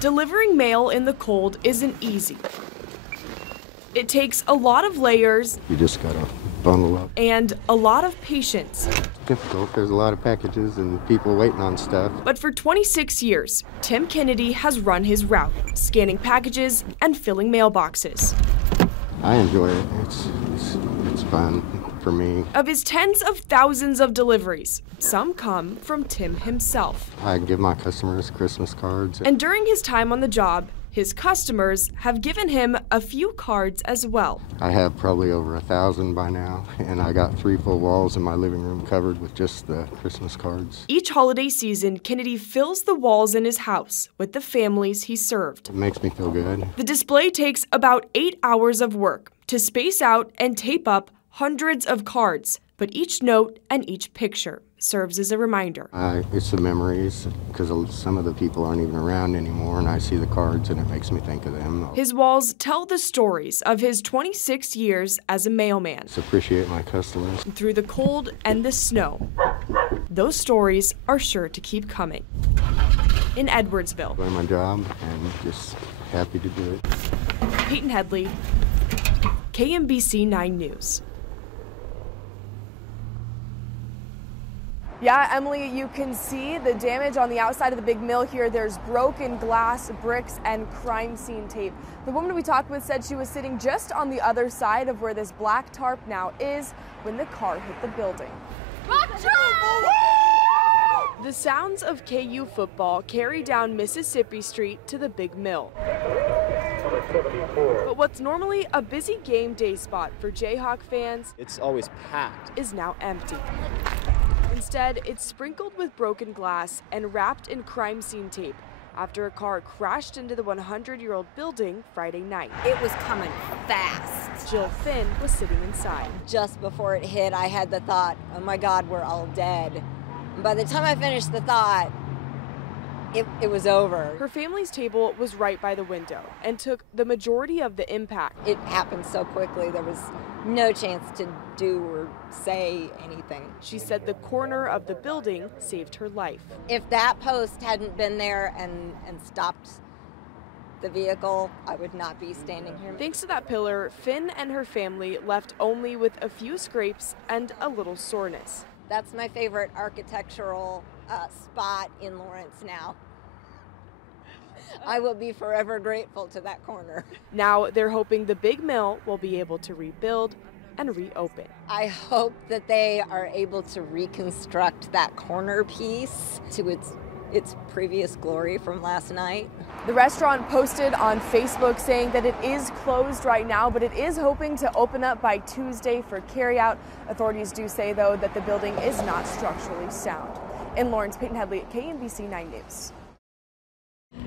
Delivering mail in the cold isn't easy. It takes a lot of layers. You just gotta bundle up. And a lot of patience. It's difficult. There's a lot of packages and people waiting on stuff. But for 26 years, Tim Kennedy has run his route, scanning packages and filling mailboxes. I enjoy it. It's fun for me. Of his tens of thousands of deliveries, some come from Tim himself. I give my customers Christmas cards. And during his time on the job, his customers have given him a few cards as well. I have probably over 1,000 by now, and I got 3 full walls in my living room covered with just the Christmas cards. Each holiday season, Kennedy fills the walls in his house with the families he served. It makes me feel good. The display takes about 8 hours of work to space out and tape up hundreds of cards, but each note and each picture serves as a reminder. It's the memories, because some of the people aren't even around anymore, and I see the cards and it makes me think of them. His walls tell the stories of his 26 years as a mailman. Just appreciate my customers. Through the cold and the snow, those stories are sure to keep coming. In Edwardsville. Doing my job and just happy to do it. Peyton Headlee, KMBC 9 News. Yeah, Emily, you can see the damage on the outside of the big mill here. There's broken glass, bricks, and crime scene tape. The woman we talked with said she was sitting just on the other side of where this black tarp now is when the car hit the building. The sounds of KU football carry down Mississippi Street to the big mill. But what's normally a busy game day spot for Jayhawk fans, it's always packed, is now empty. Instead, it's sprinkled with broken glass and wrapped in crime scene tape after a car crashed into the 100-year-old building Friday night. It was coming fast. Jill Finn was sitting inside. Just before it hit, I had the thought, oh my God, we're all dead. And by the time I finished the thought, it was over. Her family's table was right by the window and took the majority of the impact. It happened so quickly, there was no chance to do or say anything. She said the corner of the building saved her life. If that post hadn't been there and stopped the vehicle, I would not be standing here. Thanks to that pillar, Finn and her family left only with a few scrapes and a little soreness. That's my favorite architectural spot in Lawrence now. I will be forever grateful to that corner. Now they're hoping the big mill will be able to rebuild and reopen. I hope that they are able to reconstruct that corner piece to its previous glory from last night. The restaurant posted on Facebook saying that it is closed right now, but it is hoping to open up by Tuesday for carryout. Authorities do say, though, that the building is not structurally sound. In Lawrence, Peyton Headlee at KMBC 9 News.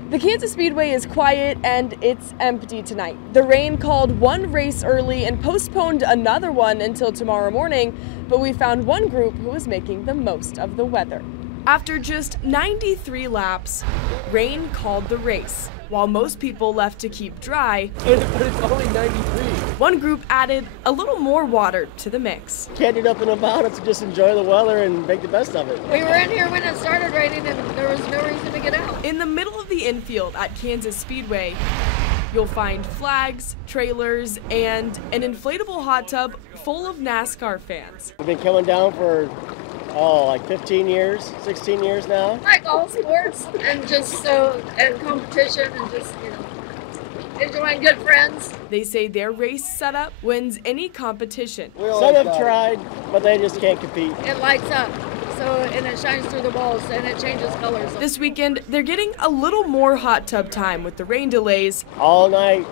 The Kansas Speedway is quiet and it's empty tonight. The rain called one race early and postponed another one until tomorrow morning, but we found one group who was making the most of the weather. After just 93 laps, rain called the race. While most people left to keep dry, but it's only 93. One group added a little more water to the mix. Can't get up and about it to just enjoy the weather and make the best of it. We were in here when it started raining and there was no reason to get out. In the middle of the infield at Kansas Speedway, you'll find flags, trailers, and an inflatable hot tub full of NASCAR fans. We've been coming down for like 15 years, 16 years now. Like all sports and and competition and just, enjoying good friends. They say their race setup wins any competition. Some have tried, but they just can't compete. It lights up, and it shines through the walls and it changes colors. This weekend, they're getting a little more hot tub time with the rain delays. All night.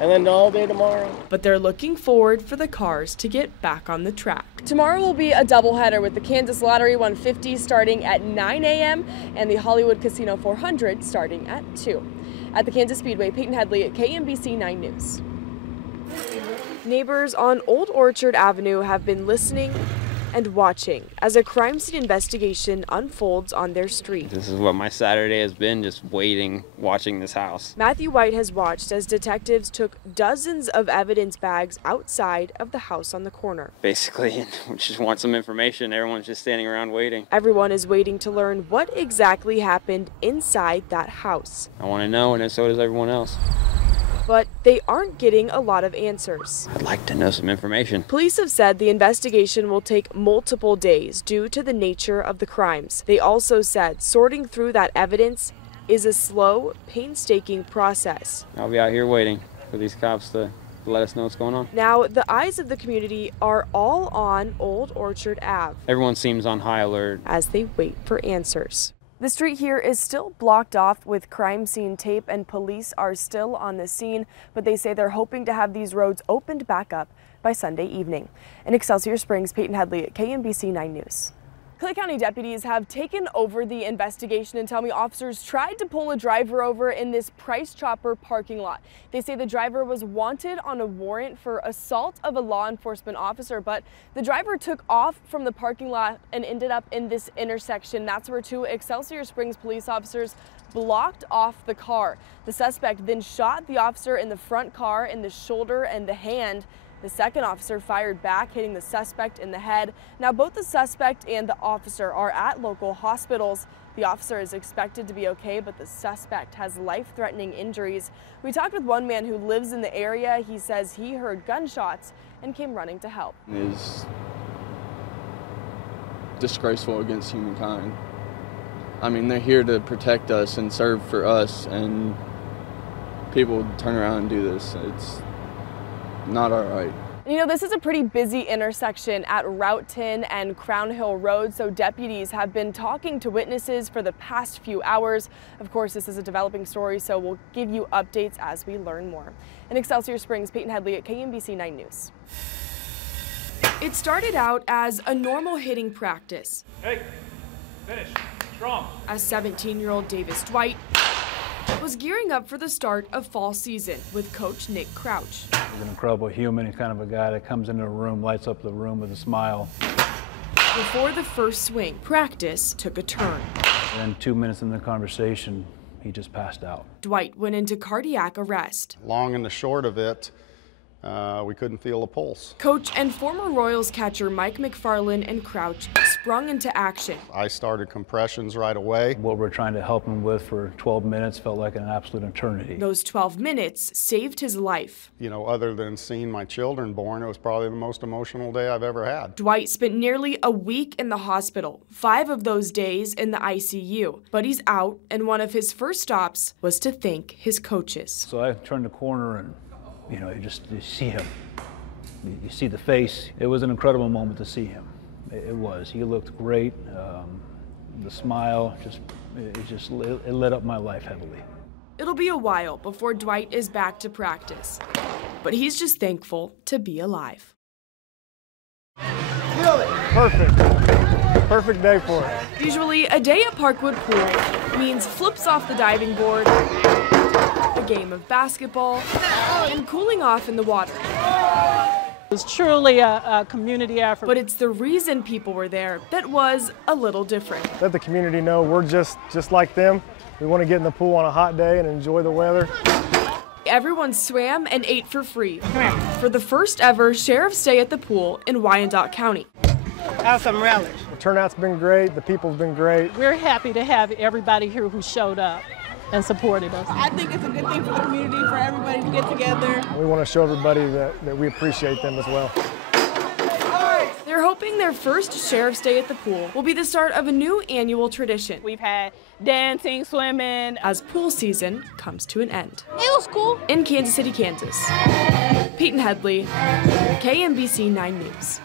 And then all day tomorrow. But they're looking forward for the cars to get back on the track. Tomorrow will be a doubleheader with the Kansas Lottery 150 starting at 9 a.m. and the Hollywood Casino 400 starting at 2. At the Kansas Speedway, Peyton Headlee at KMBC 9 News. Neighbors on Old Orchard Avenue have been listening and watching as a crime scene investigation unfolds on their street. This is what my Saturday has been, just waiting, watching this house. Matthew White has watched as detectives took dozens of evidence bags outside of the house on the corner. Basically, we just want some information. Everyone's just standing around waiting. Everyone is waiting to learn what exactly happened inside that house. I want to know, and so does everyone else. But they aren't getting a lot of answers. I'd like to know some information. Police have said the investigation will take multiple days due to the nature of the crimes. They also said sorting through that evidence is a slow, painstaking process. I'll be out here waiting for these cops to let us know what's going on. Now, the eyes of the community are all on Old Orchard Ave. Everyone seems on high alert as they wait for answers. The street here is still blocked off with crime scene tape, and police are still on the scene, but they say they're hoping to have these roads opened back up by Sunday evening. In Excelsior Springs, Peyton Headlee at KMBC 9 News. Clay County deputies have taken over the investigation and tell me officers tried to pull a driver over in this Price Chopper parking lot. They say the driver was wanted on a warrant for assault of a law enforcement officer, but the driver took off from the parking lot and ended up in this intersection. That's where two Excelsior Springs police officers blocked off the car. The suspect then shot the officer in the front car in the shoulder and the hand. The second officer fired back, hitting the suspect in the head. Now, both the suspect and the officer are at local hospitals. The officer is expected to be okay, but the suspect has life-threatening injuries. We talked with one man who lives in the area. He says he heard gunshots and came running to help. It is disgraceful against humankind. I mean, they're here to protect us and serve for us, and people turn around and do this. It's not all right. You know, this is a pretty busy intersection at Route 10 and Crown Hill Road, so deputies have been talking to witnesses for the past few hours. Of course, this is a developing story, so we'll give you updates as we learn more. In Excelsior Springs, Peyton Headlee at KMBC 9 News. It started out as a normal hitting practice. Hey, finish, strong. As 17-year-old Davis Dwight was gearing up for the start of fall season with coach Nick Crouch. He's an incredible human. He's kind of a guy that comes into a room, lights up the room with a smile. Before the first swing, practice took a turn. And 2 minutes into the conversation, he just passed out. Dwight went into cardiac arrest. Long and the short of it, we couldn't feel a pulse. Coach and former Royals catcher Mike McFarland and Crouch sprung into action. I started compressions right away. What we're trying to help him with for 12 minutes felt like an absolute eternity. Those 12 minutes saved his life. You know, other than seeing my children born, it was probably the most emotional day I've ever had. Dwight spent nearly a week in the hospital, 5 of those days in the ICU. But he's out, and one of his first stops was to thank his coaches. So I turned the corner and you see him. You see the face. It was an incredible moment to see him. It was. He looked great. The smile, it lit up my life heavily. It'll be a while before Dwight is back to practice, but he's just thankful to be alive. Perfect. Perfect day for it. Usually, a day at Parkwood Pool means flips off the diving board, a game of basketball, and cooling off in the water. It's truly a community effort. But it's the reason people were there that was a little different. Let the community know we're just like them. We want to get in the pool on a hot day and enjoy the weather. Everyone swam and ate for free for the first ever Sheriff's Day at the pool in Wyandotte County. Have some relish. The turnout's been great. The people have been great. We're happy to have everybody here who showed up and supported us. I think it's a good thing for the community, for everybody to get together. We want to show everybody that we appreciate them as well. They're hoping their first Sheriff's Day at the pool will be the start of a new annual tradition. We've had dancing, swimming. As pool season comes to an end. It was cool. In Kansas City, Kansas, Peyton Headlee, KMBC 9 News.